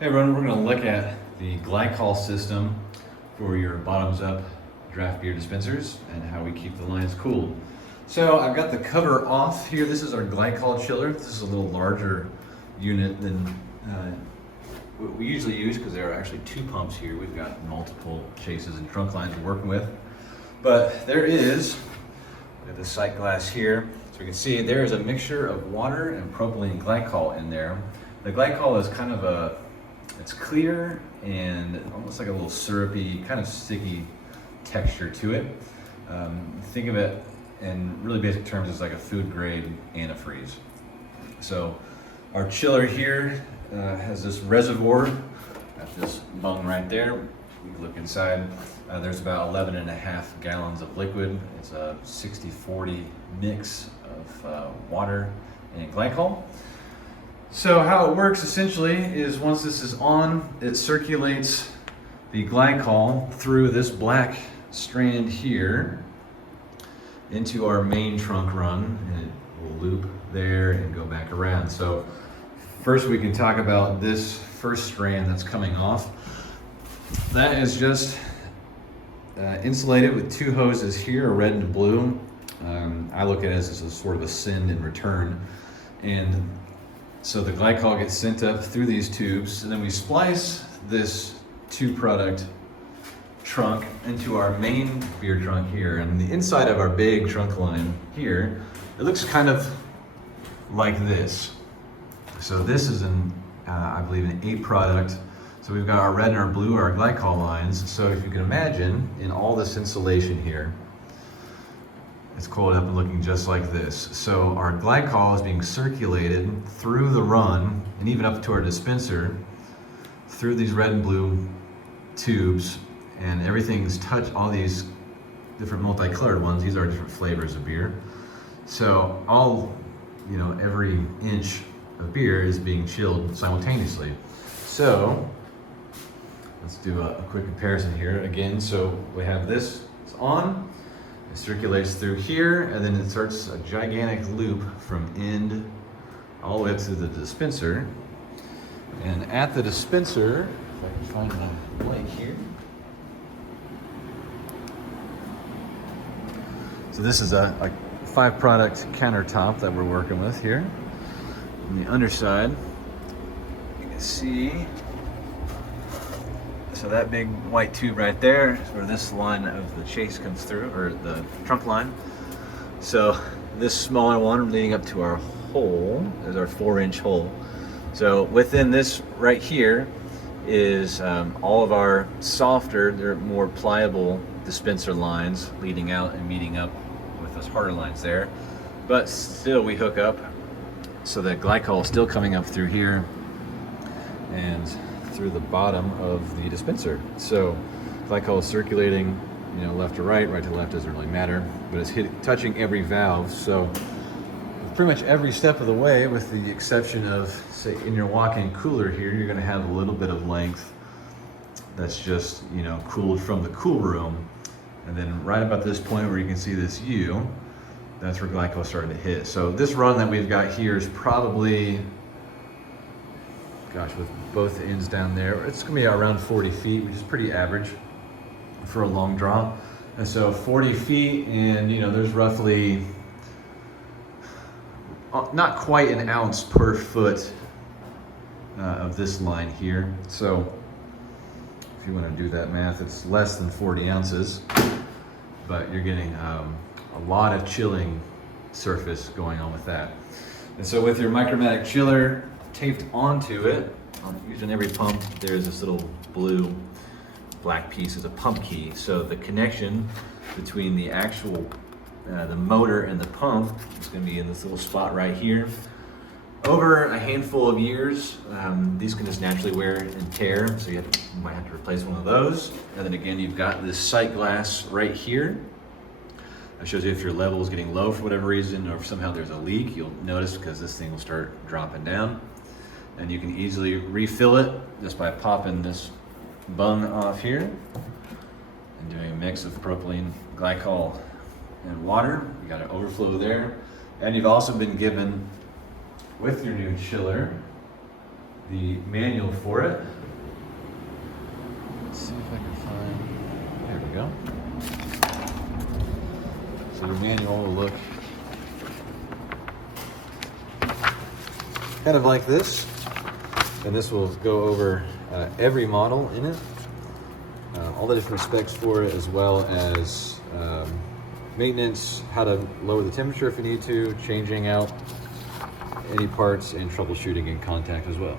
Hey everyone, we're going to look at the glycol system for your bottoms up draft beer dispensers and how we keep the lines cooled. So I've got the cover off here. This is our glycol chiller. This is a little larger unit than what we usually use because there are actually two pumps here. We've got multiple chases and trunk lines we're working with. But there is, we have the sight glass here. So we can see there is a mixture of water and propylene glycol in there. The glycol is kind of it's clear and almost like a little syrupy, kind of sticky texture to it. Think of it in really basic terms as like a food grade antifreeze. So our chiller here has this reservoir at this bung right there. We look inside, there's about 11.5 gallons of liquid. It's a 60-40 mix of water and glycol. So how it works essentially is once this is on, it circulates the glycol through this black strand here into our main trunk run, and it will loop there and go back around. So first we can talk about this first strand that's coming off. That is just insulated with two hoses here, a red and a blue. I look at it as a sort of a send and return. And so the glycol gets sent up through these tubes, and then we splice this two-product trunk into our main beer trunk here. And the inside of our big trunk line here, it looks kind of like this. So this is I believe an 8-product. So we've got our red and our blue, our glycol lines. So if you can imagine, in all this insulation here, it's coiled up and looking just like this. So our glycol is being circulated through the run and even up to our dispenser through these red and blue tubes, and everything's touched, all these different multicolored ones. These are different flavors of beer. So every inch of beer is being chilled simultaneously. So let's do a quick comparison here again. So we have this, it's on. It circulates through here, and then it starts a gigantic loop from end all the way up to the dispenser. And at the dispenser, if I can find my light here. So this is a 5-product countertop that we're working with here. On the underside, you can see, so that big white tube right there is where this line of the chase comes through, or the trunk line. So this smaller one leading up to our hole is our 4-inch hole. So within this right here is all of our softer, they're more pliable dispenser lines leading out and meeting up with those harder lines there. But still we hook up so that glycol is still coming up through here and through the bottom of the dispenser. So glycol is circulating, left to right, right to left, doesn't really matter, but it's touching every valve. So pretty much every step of the way, with the exception of, say, in your walk-in cooler here, you're gonna have a little bit of length that's just, cooled from the cool room. And then right about this point where you can see this U, that's where glycol is starting to hit. So this run that we've got here is probably, with both ends down there, it's gonna be around 40 feet, which is pretty average for a long draw. And so 40 feet, and there's roughly not quite an ounce per foot of this line here. So if you want to do that math, it's less than 40 ounces, but you're getting a lot of chilling surface going on with that. And so with your Micromatic chiller taped onto it, using every pump, there's this little blue black piece is a pump key. So the connection between the actual the motor and the pump is going to be in this little spot right here. Over a handful of years, these can just naturally wear and tear, so you might have to replace one of those. And then again, you've got this sight glass right here. That shows you if your level is getting low for whatever reason, or if somehow there's a leak, you'll notice because this thing will start dropping down. And you can easily refill it just by popping this bung off here and doing a mix of propylene, glycol, and water. You got an overflow there. And you've also been given, with your new chiller, the manual for it. Let's see if I can find, there we go. So the manual will look kind of like this, and this will go over every model in it, all the different specs for it, as well as maintenance, how to lower the temperature if you need to, changing out any parts, and troubleshooting in contact as well.